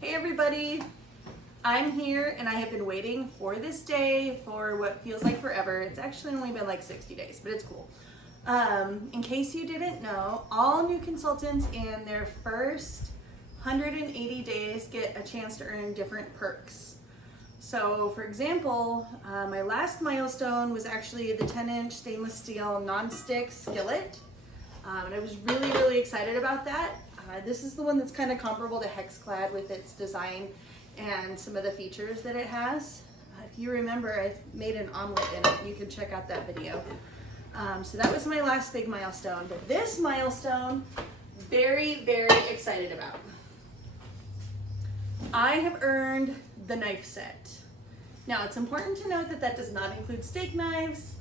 Hey everybody, I'm here and I have been waiting for this day for what feels like forever. It's actually only been like 60 days, but it's cool. In case you didn't know, all new consultants in their first 180 days get a chance to earn different perks. So for example, my last milestone was actually the 10-inch stainless steel non-stick skillet. And I was really excited about that. This is the one that's kind of comparable to Hexclad with its design and some of the features that it has. If you remember, I made an omelet in it. You can check out that video. So that was my last big milestone. But this milestone, very excited about. I have earned the knife set. Now it's important to note that that does not include steak knives.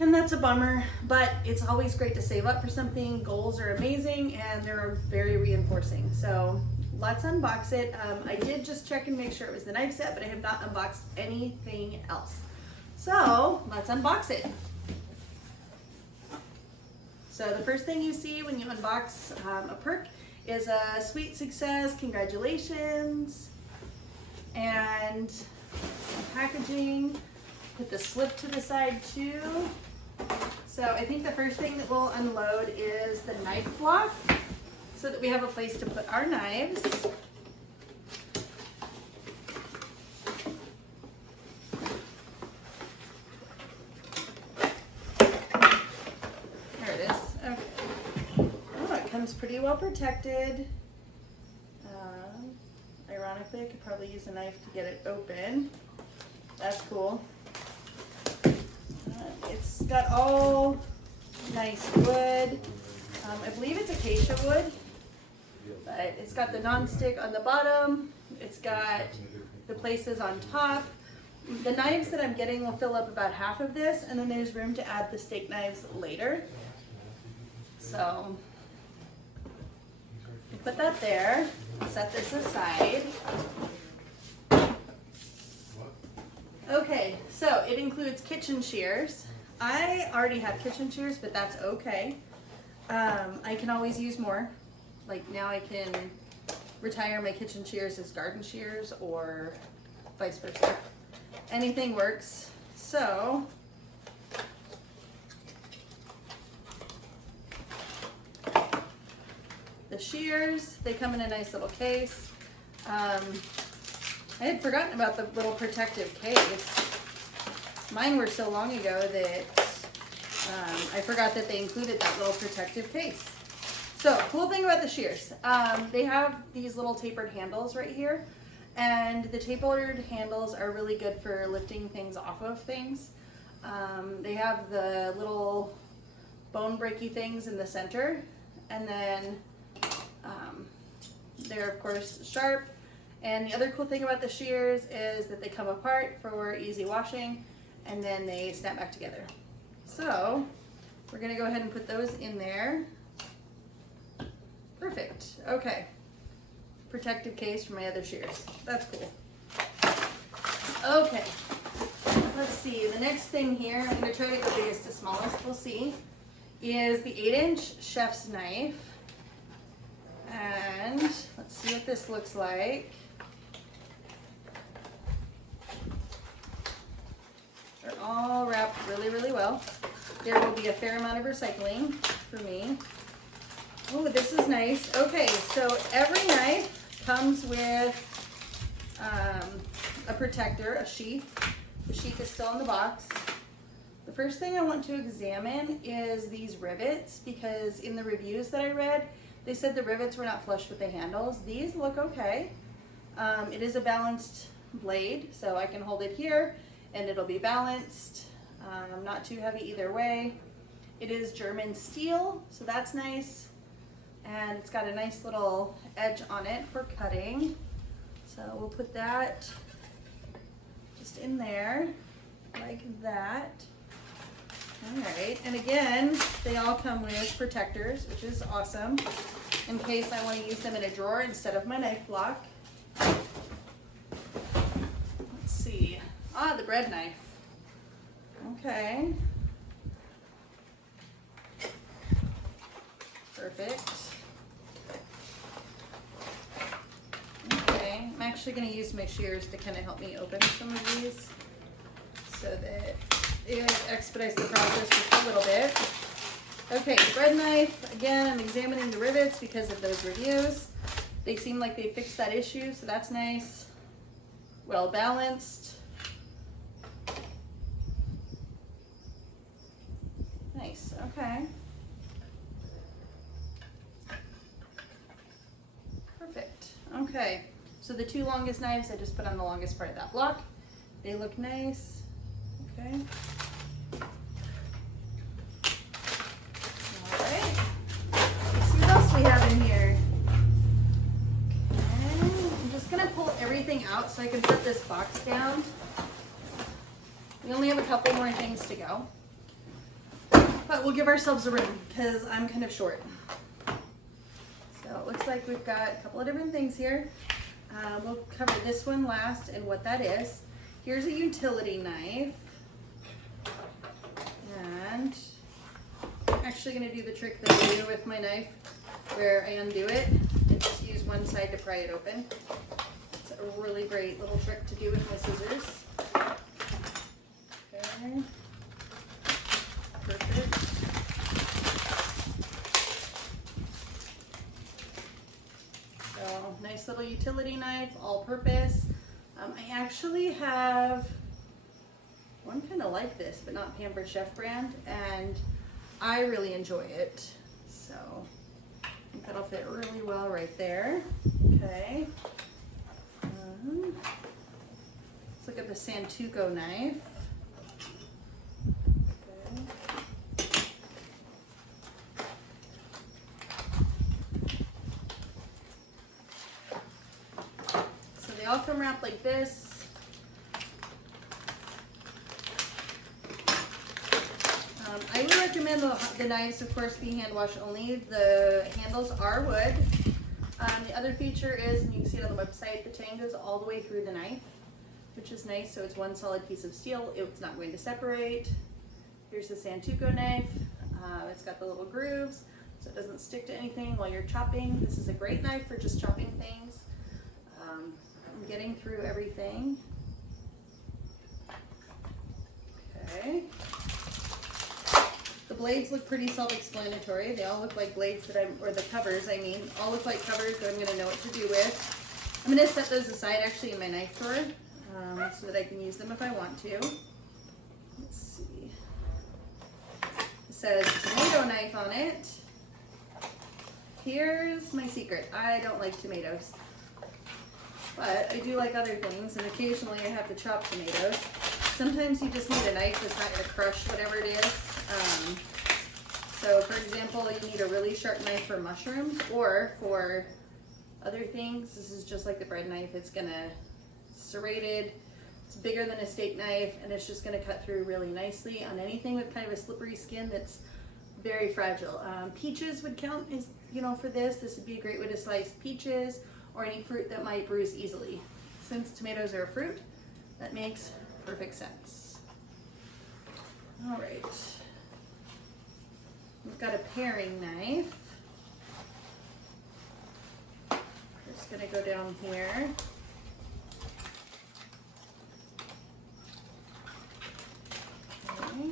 And that's a bummer, but it's always great to save up for something. Goals are amazing and they're very reinforcing. So let's unbox it. I did just check and make sure it was the knife set, but I have not unboxed anything else. So let's unbox it. So the first thing you see when you unbox a perk is a sweet success, congratulations, and some packaging. Put the slip to the side too. So I think the first thing that we'll unload is the knife block so that we have a place to put our knives. There it is. Okay. Oh, it comes pretty well protected. Ironically, I could probably use a knife to get it open. That's cool. It's got all nice wood. I believe it's acacia wood, but it's got the non-stick on the bottom. It's got the places on top. The knives that I'm getting will fill up about half of this, and then there's room to add the steak knives later. So put that there, set this aside. Okay, so it includes kitchen shears. I already have kitchen shears, but that's okay. I can always use more. Like now I can retire my kitchen shears as garden shears or vice versa. Anything works. So the shears, they come in a nice little case. I had forgotten about the little protective case. Mine were so long ago that I forgot that they included that little protective case. So, cool thing about the shears. They have these little tapered handles right here. And the tapered handles are really good for lifting things off of things. They have the little bone breaky things in the center. And then they're of course sharp. And the other cool thing about the shears is that they come apart for easy washing and then they snap back together. So we're gonna go ahead and put those in there. Perfect, okay. Protective case for my other shears, that's cool. Okay, let's see, the next thing here, I'm gonna try to go biggest to smallest, we'll see, is the 8-inch chef's knife. And let's see what this looks like. They're all wrapped really well. There will be a fair amount of recycling for me. Oh, this is nice. Okay, so every knife comes with a protector, a sheath. The sheath is still in the box. The first thing I want to examine is these rivets, because in the reviews that I read, they said the rivets were not flush with the handles. These look okay. It is a balanced blade, so I can hold it here and it'll be balanced. Not too heavy either way. It is German steel, so that's nice. And it's got a nice little edge on it for cutting. So we'll put that just in there, like that. All right, and again, they all come with protectors, which is awesome, in case I want to use them in a drawer instead of my knife block. Let's see. Ah, the bread knife. Okay. Perfect. actually going to use my shears to kind of help me open some of these so that it expedites the process just a little bit. Okay, the bread knife, again, I'm examining the rivets because of those reviews. They seem like they fixed that issue, so that's nice. Well balanced. Nice, okay. Perfect, okay. So the two longest knives I just put on the longest part of that block. They look nice, okay. All right, let's see what else we have in here. Okay, I'm just gonna pull everything out so I can put this box down. We only have a couple more things to go, but we'll give ourselves a room because I'm kind of short. So it looks like we've got a couple of different things here. We'll cover this one last and what that is. Here's a utility knife. And I'm actually going to do the trick that I do with my knife where I undo it and just use one side to pry it open. It's a really great little trick to do with my scissors. Okay. Perfect. So nice little utility knife, all purpose. I actually have one kind of like this, but not Pampered Chef brand, and I really enjoy it. So I think that'll fit really well right there. Okay. Let's look at the Santoku knife. Okay. So they all come wrapped like this. I would recommend the knives, of course, be hand wash only. The handles are wood. The other feature is, and you can see it on the website, the tang goes all the way through the knife, which is nice. So it's one solid piece of steel. It's not going to separate. Here's the Santoku knife. It's got the little grooves, so it doesn't stick to anything while you're chopping. This is a great knife for just chopping things. I'm getting through everything. Okay. The blades look pretty self-explanatory. They all look like blades that or the covers, I mean, all look like covers that I'm gonna know what to do with. I'm gonna set those aside actually in my knife drawer so that I can use them if I want to. Let's see. It says tomato knife on it. Here's my secret. I don't like tomatoes, but I do like other things, and occasionally I have to chop tomatoes. Sometimes you just need a knife that's not gonna crush whatever it is. So for example, you need a really sharp knife for mushrooms, or for other things, this is just like the bread knife. It's gonna serrated, it's bigger than a steak knife, and it's just gonna cut through really nicely on anything with kind of a slippery skin that's very fragile. Peaches would count as, for this. This would be a great way to slice peaches or any fruit that might bruise easily. Since tomatoes are a fruit, that makes perfect sense. All right. We've got a paring knife. Just gonna go down here. Okay.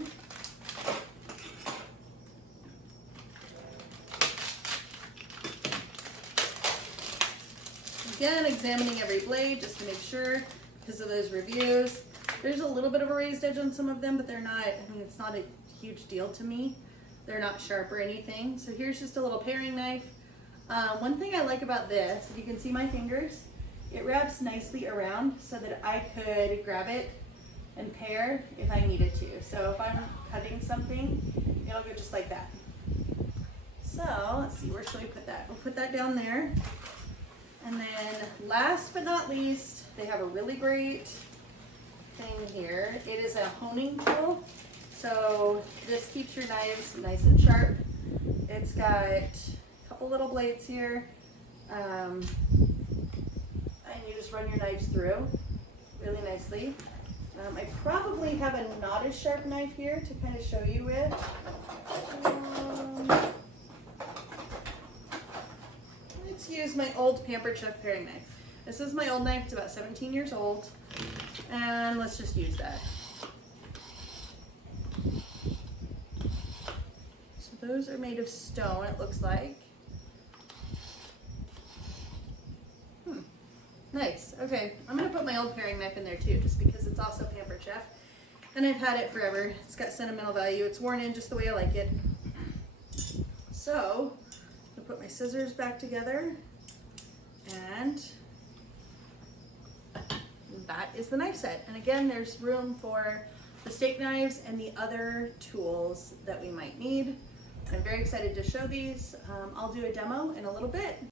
Again, examining every blade just to make sure because of those reviews. There's a little bit of a raised edge on some of them, but they're not, it's not a huge deal to me. They're not sharp or anything. So here's just a little paring knife. One thing I like about this, if you can see my fingers, it wraps nicely around so that I could grab it and pare if I needed to. So if I'm cutting something, it'll go just like that. So let's see, where should we put that? We'll put that down there. And then last but not least, they have a really great thing here. It is a honing tool. So this keeps your knives nice and sharp. It's got a couple little blades here. And you just run your knives through really nicely. I probably have a not as sharp knife here to kind of show you with. Let's use my old Pampered Chef paring knife. This is my old knife, it's about 17 years old. And let's just use that. So those are made of stone, it looks like. Nice, okay. I'm gonna put my old paring knife in there too, just because it's also Pampered Chef. And I've had it forever. It's got sentimental value. It's worn in just the way I like it. So, I'll put my scissors back together, and that is the knife set. And again, there's room for the steak knives and the other tools that we might need. I'm very excited to show these. I'll do a demo in a little bit.